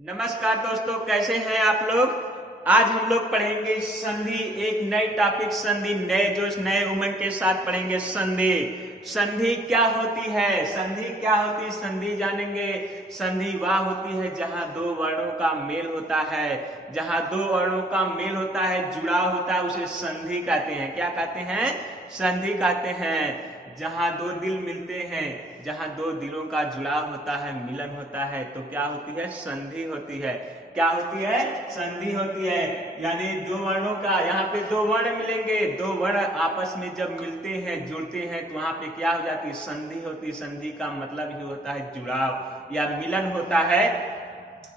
नमस्कार दोस्तों, कैसे हैं आप लोग। आज हम लोग पढ़ेंगे संधि, एक नई टॉपिक संधि, नए जोश नए उमंग के साथ पढ़ेंगे संधि। संधि क्या होती है, संधि क्या होती है, संधि जानेंगे। संधि वह होती है जहां दो वर्णों का मेल होता है, जहां दो वर्णों का मेल होता है, जुड़ाव होता है, उसे संधि कहते हैं। क्या कहते हैं? संधि कहते हैं। जहां दो दिल मिलते हैं, जहां दो दिलों का जुड़ाव होता है, मिलन होता है, तो क्या होती है? संधि होती है। क्या होती है? संधि होती है। यानी दो वर्णों का, यहाँ पे दो वर्ण मिलेंगे, दो वर्ण आपस में जब मिलते हैं, जुड़ते हैं, तो वहां पे क्या हो जाती है? संधि होती है। संधि का मतलब ही होता है जुड़ाव या मिलन होता है।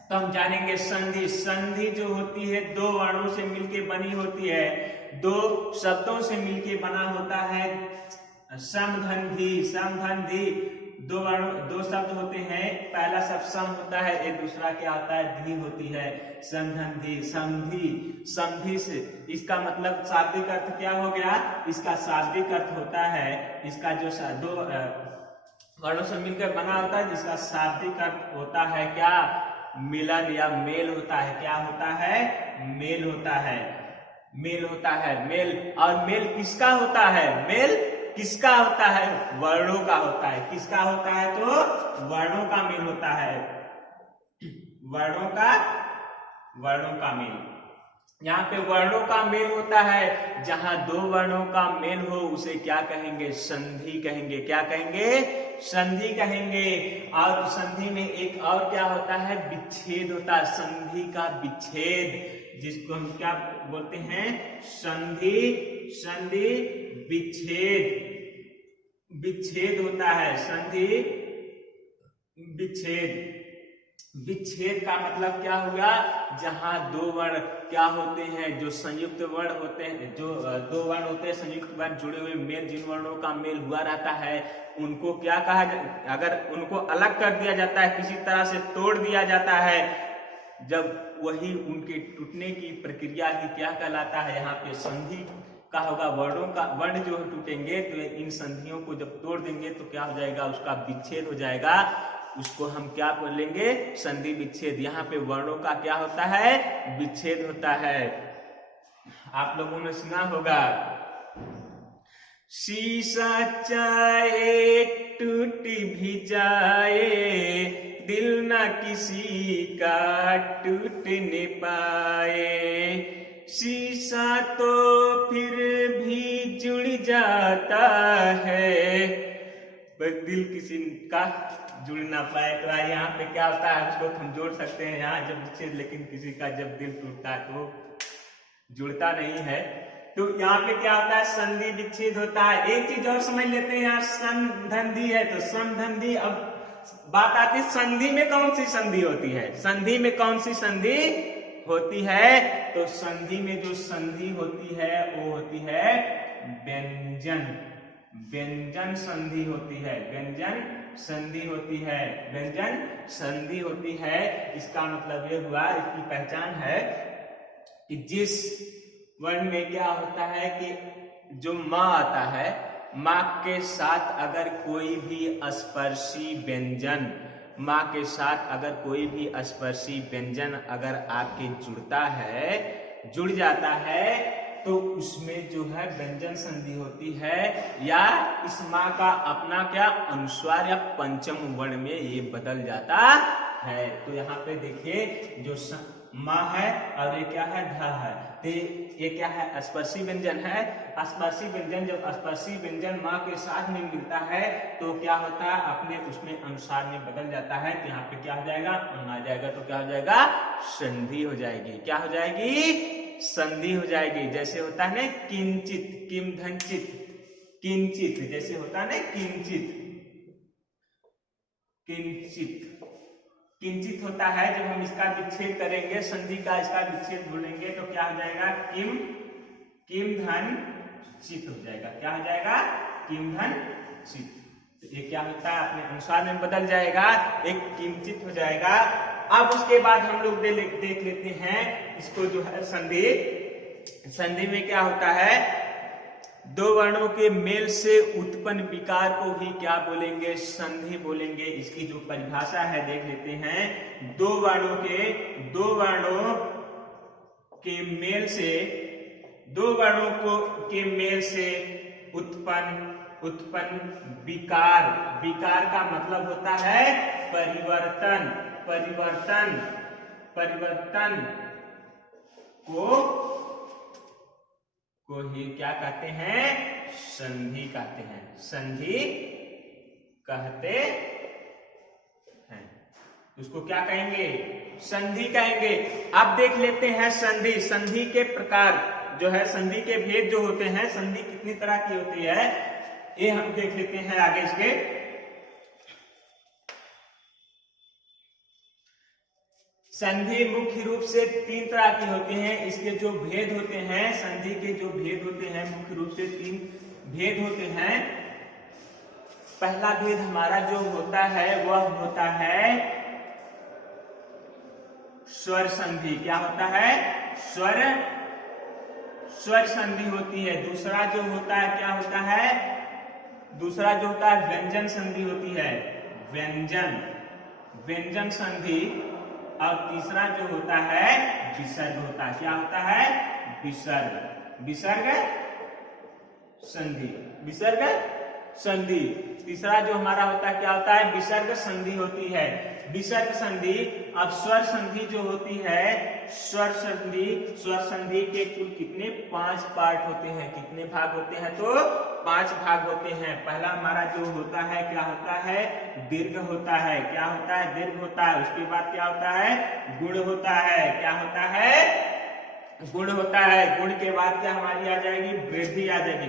तो हम जानेंगे संधि। संधि जो होती है दो वर्णों से मिलके बनी होती है, दो शब्दों से मिलके बना होता है। समधन्धी, समधन्धी दो शब्द होते हैं, पहला शब्द सम होता है, एक दूसरा क्या होता है? धी होती है। समधन्धी, समधि, समधि से इसका मतलब शाब्दिक अर्थ क्या हो गया? इसका शाब्दिक अर्थ होता है, इसका जो दो वर्णों से मिलकर बना होता है, जिसका शाब्दिक अर्थ होता है क्या? मिलन या मेल होता है। क्या होता है? मेल होता है। मेल होता है। मेल, और मेल किसका होता है? मेल किसका होता है? वर्णों का होता है। किसका होता है? तो वर्णों का मेल होता है। वर्णों का मेल। यहाँ पे वर्णों का मेल होता है, जहां दो वर्णों का मेल हो उसे क्या कहेंगे? संधि कहेंगे। क्या कहेंगे? संधि कहेंगे। और संधि में एक और क्या होता है? विच्छेद होता है। संधि का विच्छेद, जिसको हम क्या बोलते हैं? संधि, संधि विच्छेद, विच्छेद होता है। संधि विच्छेद। विच्छेद का मतलब क्या होगा? जहां दो वर्ण क्या होते हैं, जो संयुक्त वर्ण होते हैं, जो दो वर्ण होते हैं संयुक्त वर्ण जुड़े हुए, मेल, जिन वर्णों का मेल हुआ रहता है, उनको क्या कहा? अगर उनको अलग कर दिया जाता है, किसी तरह से तोड़ दिया जाता है, जब वही उनके टूटने की प्रक्रिया ही क्या कहलाता है? यहाँ पे संधि का होगा। वर्णों का, वर्ण जो टूटेंगे तो इन संधियों को जब तोड़ देंगे तो क्या हो जाएगा? उसका विच्छेद हो जाएगा। उसको हम क्या बोलेंगे? संधि विच्छेद। यहाँ पे वर्णों का क्या होता है? विच्छेद होता है। आप लोगों ने सुना होगा, शीशा चाहे टूट भी जाए, दिल ना किसी का टूटने पाए, शीशा तो फिर भी जुड़ जाता है, पर दिल किसी का जुड़ ना पाए। तो यहाँ पे क्या होता है? उसको हम जोड़ सकते हैं यहाँ जब विच्छेद, लेकिन किसी का जब दिल टूटता है तो जुड़ता नहीं है। तो यहाँ पे क्या होता है? संधि विच्छेद होता है। एक चीज और समझ लेते हैं, यहाँ समधन्धी है तो समधन्धी। अब बात आती है संधि में कौन सी संधि होती है? संधि में कौन सी संधि होती है? तो संधि में जो संधि होती है वो होती है व्यंजन। व्यंजन संधि होती है। व्यंजन संधि होती है। व्यंजन संधि होती है। इसका मतलब ये हुआ, इसकी पहचान है कि जिस वर्ण में क्या होता है कि जो माँ आता है, माँ के साथ अगर कोई भी स्पर्शी व्यंजन, माँ के साथ अगर कोई भी स्पर्शी व्यंजन अगर आपके जुड़ता है, जुड़ जाता है, तो उसमें जो है व्यंजन संधि होती है, या इस माँ का अपना क्या अनुस्वार या पंचम वर्ण में ये बदल जाता है। तो यहाँ पे देखिए, जो माँ है और ये क्या है? ध है, तो ये क्या है? स्पर्शी व्यंजन है। स्पर्शी व्यंजन, जब स्पर्शी व्यंजन माँ के साथ में मिलता है तो क्या होता है? अपने उसमें अनुसार में बदल जाता है। तो यहाँ पे क्या हो जाएगा? आ जाएगा। तो क्या हो जाएगा? संधि हो जाएगी। क्या हो जाएगी? संधि हो जाएगी। जैसे होता है ना किंचित, किम धनचित, किंचित, जैसे होता है ना किंचित, किंचित, किंचित होता है। जब हम इसका विच्छेद करेंगे, संधि का इसका विच्छेद बोलेंगे तो क्या हो जाएगा? किम, किम धन चित हो जाएगा। क्या हो जाएगा? किम धन चित। तो ये क्या होता है? अपने अनुसार में बदल जाएगा, एक किंचित हो जाएगा। अब उसके बाद हम लोग देख लेते हैं इसको, जो है संधि। संधि में क्या होता है? दो वर्णों के मेल से उत्पन्न विकार को ही क्या बोलेंगे? संधि बोलेंगे। इसकी जो परिभाषा है देख लेते हैं। दो वर्णों के मेल से उत्पन्न विकार का मतलब होता है परिवर्तन को ही क्या कहते हैं? संधि कहते हैं। संधि कहते हैं, उसको क्या कहेंगे? संधि कहेंगे। अब देख लेते हैं संधि के प्रकार जो है, संधि के भेद जो होते हैं। संधि कितनी तरह की होती है ये हम देख लेते हैं आगे। इसके संधि मुख्य रूप से 3 तरह की होती हैं। इसके जो भेद होते हैं, संधि के जो भेद होते हैं, मुख्य रूप से 3 भेद होते हैं। पहला भेद हमारा जो होता है वह होता है स्वर संधि। क्या होता है? स्वर संधि होती है। दूसरा जो होता है क्या होता है? दूसरा जो होता है व्यंजन संधि होती है। व्यंजन संधि। और तीसरा जो होता है विसर्ग होता है। क्या होता है? विसर्ग संधि। तीसरा जो हमारा होता है क्या होता है? विसर्ग संधि होती है। विसर्ग संधि। अब स्वर संधि जो होती है, स्वर संधि के कुल कितने? 5 पार्ट होते हैं। कितने भाग होते हैं? तो 5 भाग होते हैं। पहला हमारा जो होता है क्या होता है? दीर्घ होता है। क्या होता है? दीर्घ होता है। उसके बाद क्या होता है? गुण होता है। क्या होता है? गुण होता है। गुण के बाद क्या हमारी आ जाएगी? वृद्धि आ जाएगी।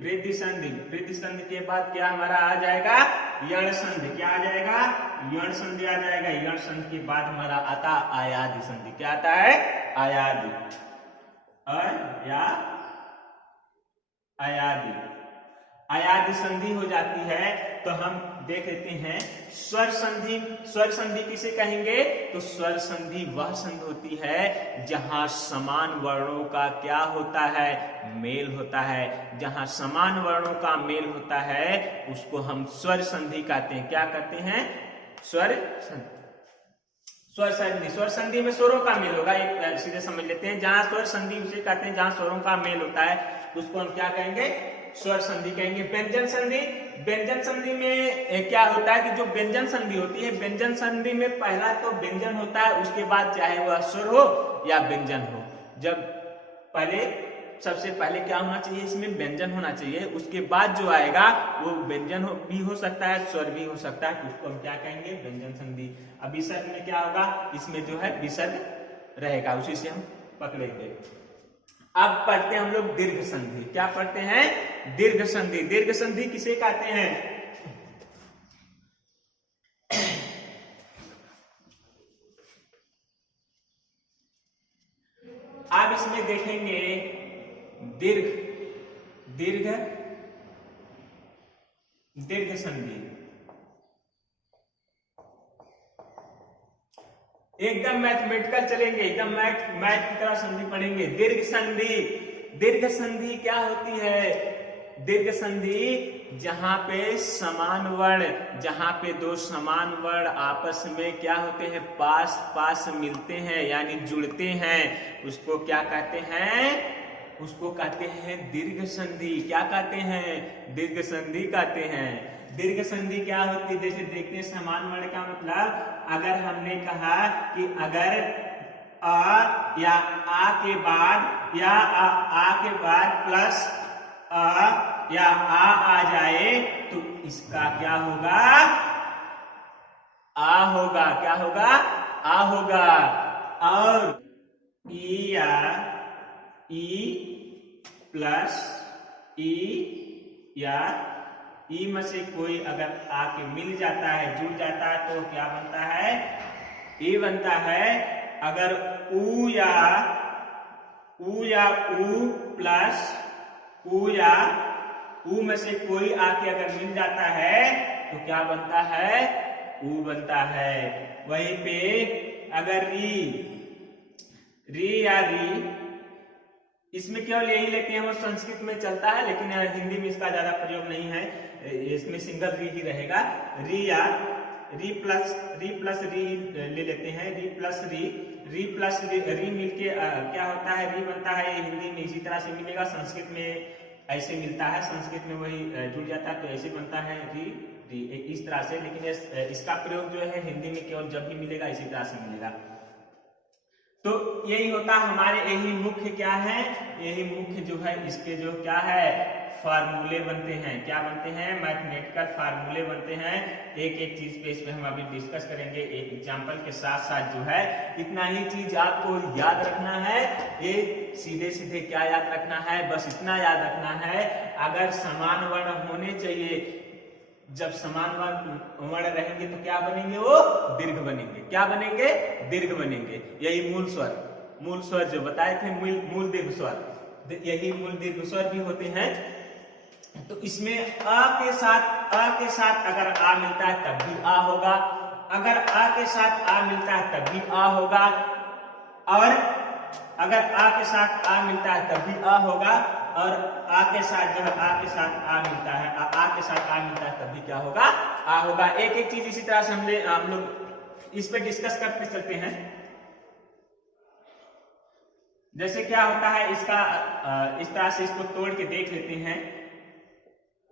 वृद्धि संधि के बाद क्या हमारा आ जाएगा? यण संधि। क्या आ जाएगा? यण संधि आ जाएगा। यण संधि के बाद हमारा आता आयादि संधि। क्या आता है? आयादि संधि हो जाती है। तो हम देख लेते हैं स्वर संधि किसे कहेंगे? तो स्वर संधि वह संधि होती है जहां समान वर्णों का क्या होता है? मेल होता है। जहां समान वर्णों का मेल होता है उसको हम स्वर संधि कहते हैं। क्या कहते हैं? स्वर संधि में स्वरों का मेल होगा। एक सीधे समझ लेते हैं। जहां स्वर संधि उसे कहते हैं जहां स्वरों का मेल होता है, उसको हम क्या कहेंगे? स्वर संधि कहेंगे। व्यंजन संधि में क्या होता है कि जो व्यंजन संधि होती है, व्यंजन संधि में पहला तो व्यंजन होता है, उसके बाद चाहे वह स्वर हो या व्यंजन हो। सबसे पहले क्या होना चाहिए? इसमें व्यंजन होना चाहिए। उसके बाद जो आएगा वो व्यंजन भी हो सकता है, स्वर भी हो सकता है। उसको हम क्या कहेंगे? व्यंजन संधि। अब विसर्ग में क्या होगा? इसमें जो है विसर्ग रहेगा, उसी से हम पकड़ेंगे। अब पढ़ते हैं हम लोग दीर्घ संधि। क्या पढ़ते हैं? दीर्घ संधि। दीर्घ संधि किसे कहते हैं? आप इसमें देखेंगे दीर्घ संधि। एकदम मैथमेटिकल चलेंगे, एकदम मैथ की तरह संधि पढ़ेंगे। दीर्घ संधि क्या होती है? दीर्घ संधि जहां पे जहां पे दो समान वर्ण आपस में क्या होते हैं? पास मिलते हैं, यानी जुड़ते हैं, उसको क्या कहते हैं? उसको कहते हैं दीर्घ संधि। क्या कहते हैं? दीर्घ संधि कहते हैं। दीर्घ संधि क्या होती है? जैसे देखते हैं समान वर्ण का मतलब, अगर हमने कहा कि अगर अ या आ के बाद या आ के बाद प्लस अ या आ जाए तो इसका क्या होगा? आ होगा। क्या होगा? आ होगा। और ई या ई प्लस ई या ई में से कोई अगर आके मिल जाता है, जुड़ जाता है, तो क्या बनता है? ई बनता है। अगर ऊ या ऊ प्लस ऊ या ऊ में से कोई आके अगर मिल जाता है तो क्या बनता है? ऊ बनता है। वहीं पे अगर री या री इसमें केवल यही लेते हैं, वो संस्कृत में चलता है लेकिन हिंदी में इसका ज्यादा प्रयोग नहीं है, इसमें सिंगल री ही रहेगा। री या री प्लस री ले लेते हैं, री प्लस री मिलके क्या होता है, री बनता है। ये हिंदी में इसी तरह से मिलेगा, संस्कृत में ऐसे मिलता है, संस्कृत में वही जुड़ जाता है तो ऐसे बनता है री इस तरह से। लेकिन इसका प्रयोग जो है हिंदी में केवल जब भी मिलेगा इसी तरह से मिलेगा। तो यही होता है हमारे, यही मुख्य क्या है, यही मुख्य जो है इसके जो क्या है फार्मूले बनते हैं। क्या बनते हैं, मैथमेटिकल फार्मूले बनते हैं। एक एक चीज पे इस पे हम अभी डिस्कस करेंगे एक एग्जांपल के साथ साथ जो है। इतना ही चीज आपको याद रखना है, ये सीधे सीधे क्या याद रखना है, बस इतना याद रखना है, अगर समान वर्ण होने चाहिए, जब समान वर्ण रहेंगे तो क्या बनेंगे, वो दीर्घ बनेंगे। क्या बनेंगे, दीर्घ बनेंगे। यही मूल स्वर जो बताए थे, मूल दीर्घ स्वर, यही मूल दीर्घ स्वर भी होते हैं। तो इसमें अ के साथ अगर आ मिलता है तब भी आ होगा, अगर आ के साथ आ मिलता है तब भी आ होगा, और अगर आ के साथ आ मिलता है तब भी आ होगा, और आ के साथ जो है आ के साथ आ मिलता है, आ के साथ आ मिलता है तब भी क्या होगा, आ होगा। एक एक चीज इसी तरह से हम लोग इस पे डिस्कस करते चलते हैं। जैसे क्या होता है इसका, इस तरह से इसको तोड़ के देख लेते हैं।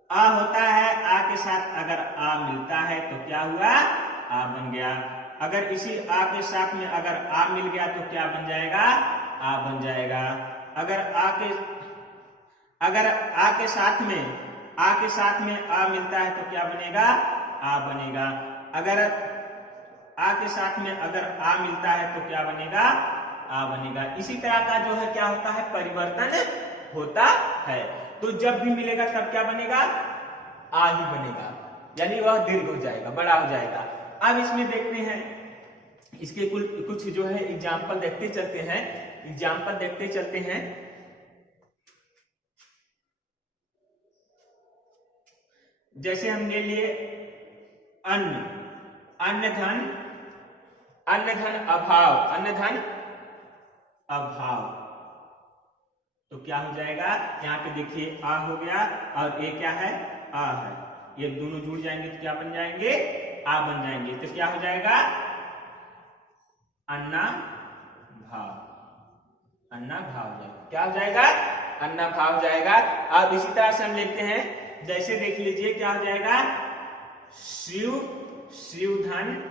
आ होता है, आ के साथ अगर आ मिलता है तो क्या हुआ, आ बन गया। अगर इसी आ के साथ में अगर आ मिल गया तो क्या बन जाएगा, आ बन जाएगा। अगर आ के साथ में आ मिलता है तो क्या बनेगा, आ बनेगा। अगर आ के साथ में अगर आ मिलता है तो क्या बनेगा, आ बनेगा। इसी तरह का जो है क्या होता है, परिवर्तन होता है। तो जब भी मिलेगा तब क्या बनेगा, आ ही बनेगा, यानी वह दीर्घ हो जाएगा, बड़ा हो जाएगा। अब इसमें देखते हैं, इसके कुछ जो है एग्जाम्पल देखते चलते हैं। जैसे हम ले लिए अन्न धन अभाव, तो क्या हो जाएगा, यहाँ पे देखिए आ हो गया और ये क्या है, आ है, ये दोनों जुड़ जाएंगे तो क्या बन जाएंगे, आ बन जाएंगे। तो क्या हो जाएगा, अन्ना भाव हो जाएगा। क्या हो जाएगा, अन्ना भाव हो जाएगा। अब इसी तरह से हम लिखते हैं, जैसे देख लीजिए क्या हो जाएगा, शिवधन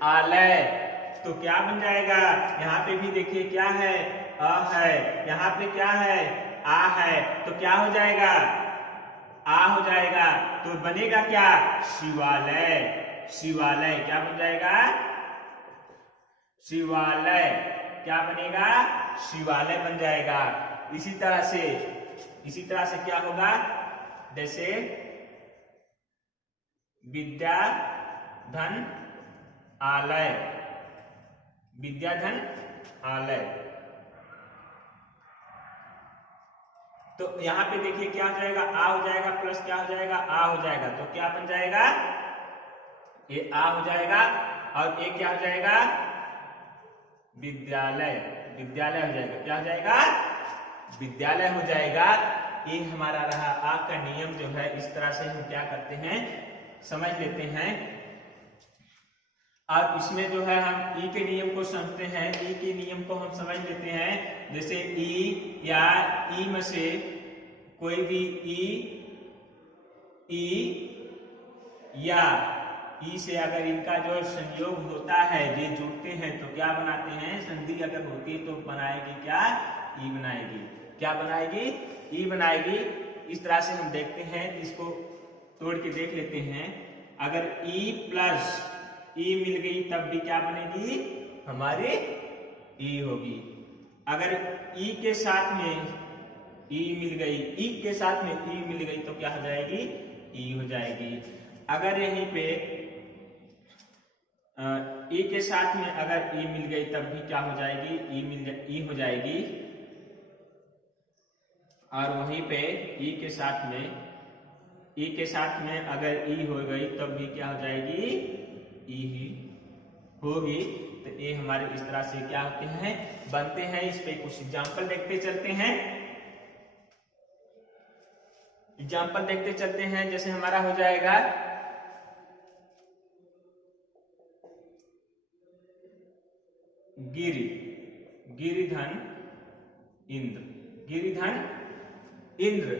आलय, तो क्या बन जाएगा, यहाँ पे भी देखिए क्या है, अ है, यहाँ पे क्या है, आ है, तो क्या हो जाएगा, आ हो जाएगा। तो बनेगा क्या, शिवालय क्या बन जाएगा, शिवालय क्या बनेगा, शिवालय बन जाएगा। इसी तरह से क्या होगा, जैसे विद्याधन आलय, तो यहां पे देखिए क्या हो जाएगा, आ हो जाएगा प्लस क्या हो जाएगा, आ हो जाएगा। तो क्या बन जाएगा, ये आ हो जाएगा और ये क्या हो जाएगा, विद्यालय हो जाएगा। क्या हो जाएगा, विद्यालय हो जाएगा। ये हमारा रहा आ का नियम जो है। इस तरह से हम क्या करते हैं, समझ लेते हैं। और इसमें जो है हम ई के नियम को समझते हैं, ई के नियम को हम समझ लेते हैं। जैसे ई या ई में से कोई भी ई या ई से अगर इनका जो संयोग होता है, ये जुड़ते हैं तो क्या बनाते हैं, संधि अगर होती है तो बनाएगी क्या, ई बनाएगी। क्या बनाएगी, ई बनाएगी। इस तरह से हम देखते हैं, इसको तोड़ के देख लेते हैं। अगर ई प्लस ई मिल गई तब भी क्या बनेगी, हमारी ई होगी। अगर ई के साथ में ई मिल गई, ई के साथ में ई मिल गई तो क्या हो जाएगी, ई हो जाएगी। अगर यहीं पे ई के साथ में अगर ई मिल गई तब भी क्या हो जाएगी, ई हो जाएगी। और वहीं पे ई के साथ में अगर ई हो गई तब भी क्या हो जाएगी, ई ही होगी। तो ये हमारे इस तरह से क्या होते हैं, बनते हैं। इस पे कुछ एग्जाम्पल देखते चलते हैं। एग्जाम्पल देखते चलते हैं। जैसे हमारा हो जाएगा गिरि, गिरिधन इंद्र, गिरिधन इंद्र।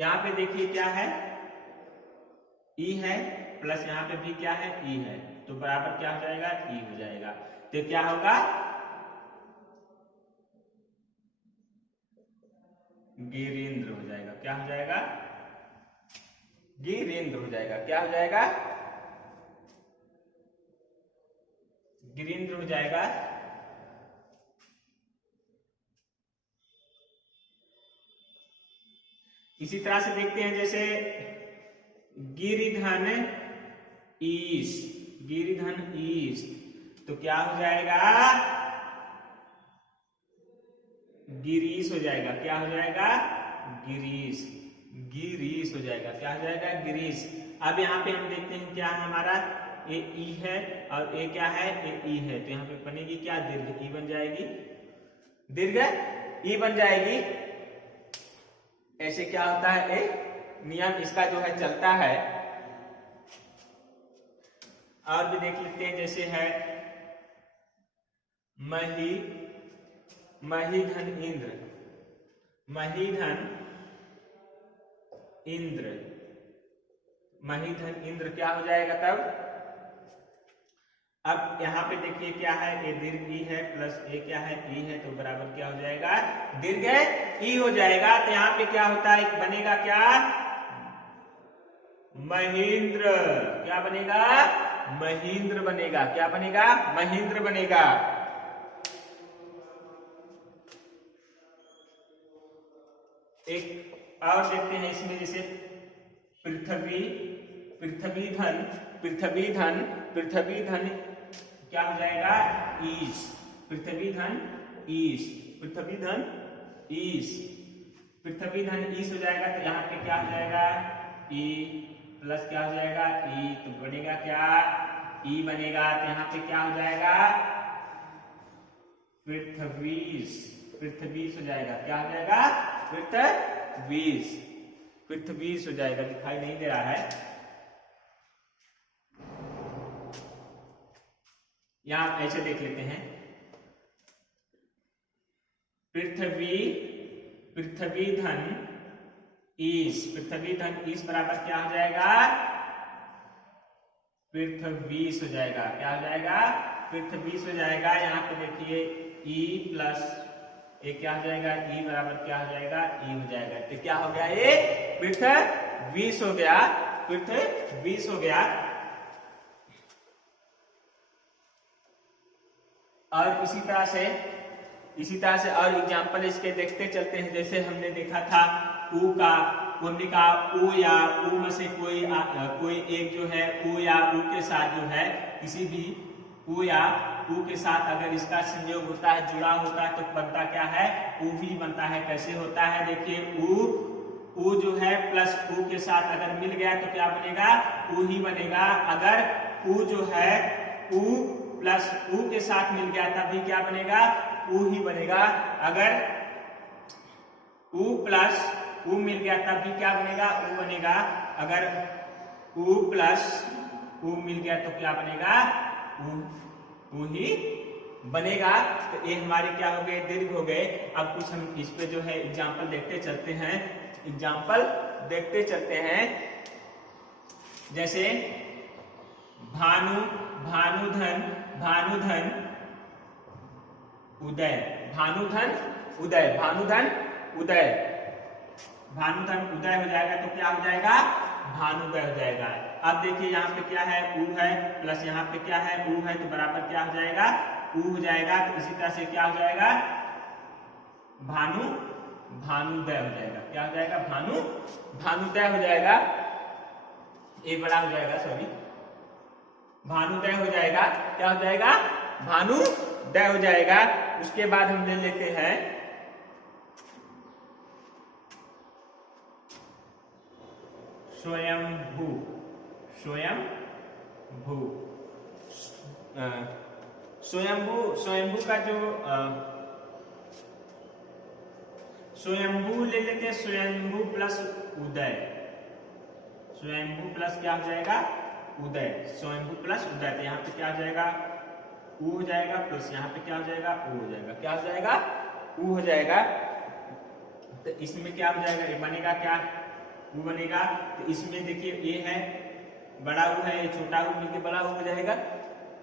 यहां पे देखिए क्या है, ई है प्लस यहां पे भी क्या है, ई है, तो बराबर क्या हो जाएगा, ई हो जाएगा। तो क्या होगा, गिरिंद्र हो जाएगा। क्या हो जाएगा, गिरिंद्र हो जाएगा। क्या हो जाएगा, गिरिंद्र हो जाएगा। इसी तरह से देखते हैं, जैसे गिरिधन ईश, गिरिधन ईश, तो क्या हो जाएगा, गिरीश हो जाएगा। क्या हो जाएगा, गिरीश, गिरीश हो जाएगा। क्या हो जाएगा, गिरीश। अब यहाँ पे हम देखते हैं क्या है हमारा, ए ई है और ए क्या है, ए ई है, तो यहाँ पे बनेगी क्या, दीर्घ, ई बन जाएगी, दीर्घ ई बन जाएगी। ऐसे क्या होता है, ए नियम इसका जो है चलता है। और भी देख लेते हैं, जैसे है मही, महीधन इंद्र, महीधन इंद्र, महीधन इंद्र क्या हो जाएगा तब। अब यहाँ पे देखिए क्या है, ये दीर्घ ई है प्लस ए क्या है, ई है, तो बराबर क्या हो जाएगा, दीर्घ ई हो जाएगा। तो यहाँ पे क्या होता है, बनेगा क्या, महेंद्र। क्या बनेगा, महेंद्र बनेगा। क्या बनेगा, महेंद्र बनेगा। एक और देखते हैं इसमें, जैसे पृथ्वी, पृथ्वी धन, पृथ्वी धन, पृथ्वी धन क्या हो जाएगा, ईश, पृथ्वी धन ईश, पृथ्वी धन ईश, पृथ्वी धन ईश हो जाएगा। तो यहाँ पे क्या हो जाएगा, ई प्लस क्या हो जाएगा, ई, तो बनेगा क्या, ई बनेगा। तो यहाँ पे क्या हो जाएगा, पृथ्वीश, पृथ्वीश हो जाएगा। क्या हो जाएगा, पृथ्वीश, पृथ्वीश हो जाएगा। दिखाई नहीं दे रहा है, यहां ऐसे देख लेते हैं, पृथ्वी, पृथ्वी धन ईश, पृथ्वी धन ईश बराबर क्या हो जाएगा, पृथ्वीश हो जाएगा। क्या हो जाएगा, पृथ्वीश हो जाएगा। यहाँ पे देखिए ई प्लस ये क्या हो जाएगा, ई बराबर क्या हो जाएगा, ई हो जाएगा। तो क्या हो गया, ये पृथ्वीश हो गया, पृथ्वीश हो गया। और इसी तरह से और एग्जाम्पल इसके देखते चलते हैं। जैसे हमने देखा था ऊ का, हमने कहा ऊ या ऊ में से कोई एक जो है ऊ या ऊ के साथ जो है, किसी भी ऊ या ऊ के साथ अगर इसका संयोग होता है, जुड़ा होता है, तो बनता क्या है, ऊ ही बनता है। कैसे होता है, देखिए ऊ जो है प्लस ऊ के साथ अगर मिल गया तो क्या बनेगा, ऊ ही बनेगा। अगर ऊ जो है ऊ प्लस ऊ के साथ मिल गया तब भी क्या बनेगा, ऊ ही बनेगा। अगर ऊ प्लस ऊ मिल गया तब भी क्या बनेगा, ऊ बनेगा। अगर ऊ प्लस ऊ मिल गया तो क्या बनेगा, ऊ ही बनेगा। तो ये हमारे क्या हो गए, दीर्घ हो गए। अब कुछ हम इस पे जो है एग्जाम्पल देखते चलते हैं, एग्जाम्पल देखते चलते हैं। जैसे भानु, भानुधन, भानुधन उदय, भानुधन उदय, भानुधन उदय, भानुधन उदय हो जाएगा। तो क्या हो जाएगा, भानुदय हो जाएगा। अब देखिए यहाँ पे क्या है, ऊ है प्लस यहाँ पे क्या है, ऊ है, तो बराबर क्या हो जाएगा, ऊ हो जाएगा। तो इसी तरह से क्या हो जाएगा, भानु, भानुदय हो जाएगा। क्या हो जाएगा, भानु, भानुदय हो जाएगा। ये बड़ा हो जाएगा, सॉरी, भानुदय हो जाएगा। क्या हो जाएगा, भानुदय हो जाएगा। उसके बाद हम ले लेते हैं स्वयंभू, स्वयंभू, स्वयंभू का जो स्वयंभू ले लेते हैं, स्वयंभू प्लस उदय, स्वयंभू प्लस क्या हो जाएगा उदय, स्वयंभू प्लस उदय। तो यहाँ पे क्या हो जाएगा ऊ हो जाएगा, प्लस यहाँ पे क्या हो जाएगा ऊ हो जाएगा, क्या हो जाएगा ऊ हो जाएगा। तो इसमें क्या हो जाएगा, ये बनेगा क्या ऊ बनेगा। तो इसमें देखिए ये है बड़ा ऊ है, ये छोटा ऊ मिलके बड़ा ऊ हो जाएगा,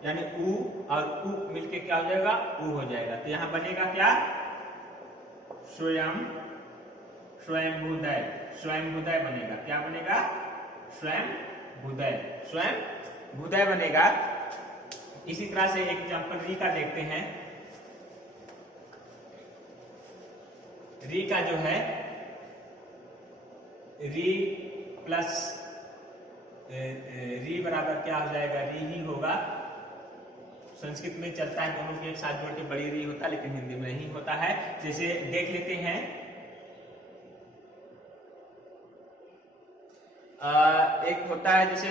यानी ऊ और ऊ मिलके क्या हो जाएगा ऊ हो जाएगा। तो यहाँ बनेगा क्या स्वयंभूदय, स्वयंभूदय बनेगा, क्या बनेगा स्वयंभूदय, स्वयंभूदय बनेगा। इसी तरह से एग्जांपल री का देखते हैं। री का जो है री प्लस री बराबर क्या हो जाएगा री ही होगा। संस्कृत में चलता है दोनों के एक साथ जोड़ के बड़ी री होता है, लेकिन हिंदी में नहीं होता है। जैसे देख लेते हैं एक होता है, जैसे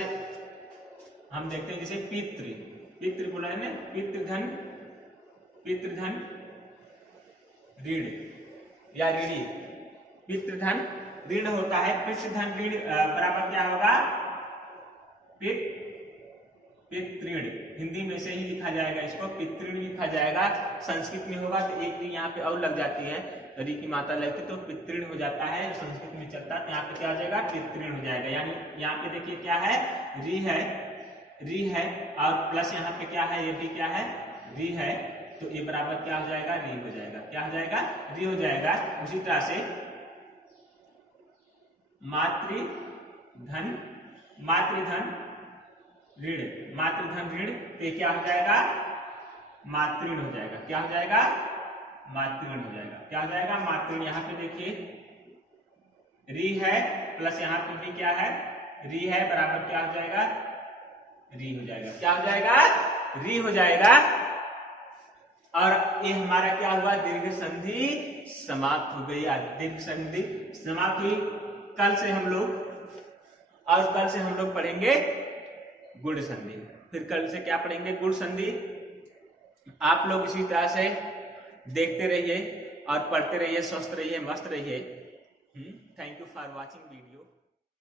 हम देखते हैं जैसे पितृ, पितृ बोला है ना, पितृधन, पितृधन ऋण या ऋणी, पितृधन ऋण होता है। पितृधन ऋण बराबर क्या होगा पितृण, हिंदी में से ही लिखा जाएगा, इसको पितृण लिखा जाएगा। संस्कृत में होगा तो एक री यहाँ पे और लग जाती है, री की मात्रा लगती है तो पितृण हो जाता है। संस्कृत में चलता है तो यहाँ पे क्या हो जाएगा पितृण हो जाएगा। यानी यहाँ पे देखिए क्या है री है और प्लस यहाँ पे क्या है ये भी क्या है री है, तो ये बराबर क्या हो जाएगा री हो जाएगा, क्या हो जाएगा री हो जाएगा। उसी तरह से मातृधन ऋण, मातृधन ऋण तो क्या हो जाएगा मातृण हो जाएगा, क्या हो जाएगा मातृण हो जाएगा, क्या हो जाएगा मातृण। यहाँ पे देखिए री है प्लस यहाँ पे भी क्या है री है, बराबर क्या हो जाएगा री हो जाएगा, क्या हो जाएगा री हो जाएगा। और ये हमारा क्या हुआ दीर्घ संधि समाप्त हो गई, दीर्घ संधि समाप्त हुई। कल से हम लोग पढ़ेंगे गुण संधि, फिर कल से क्या पढ़ेंगे गुण संधि। आप लोग इसी तरह से देखते रहिए और पढ़ते रहिए, स्वस्थ रहिए, मस्त रहिए। Thank you for watching video.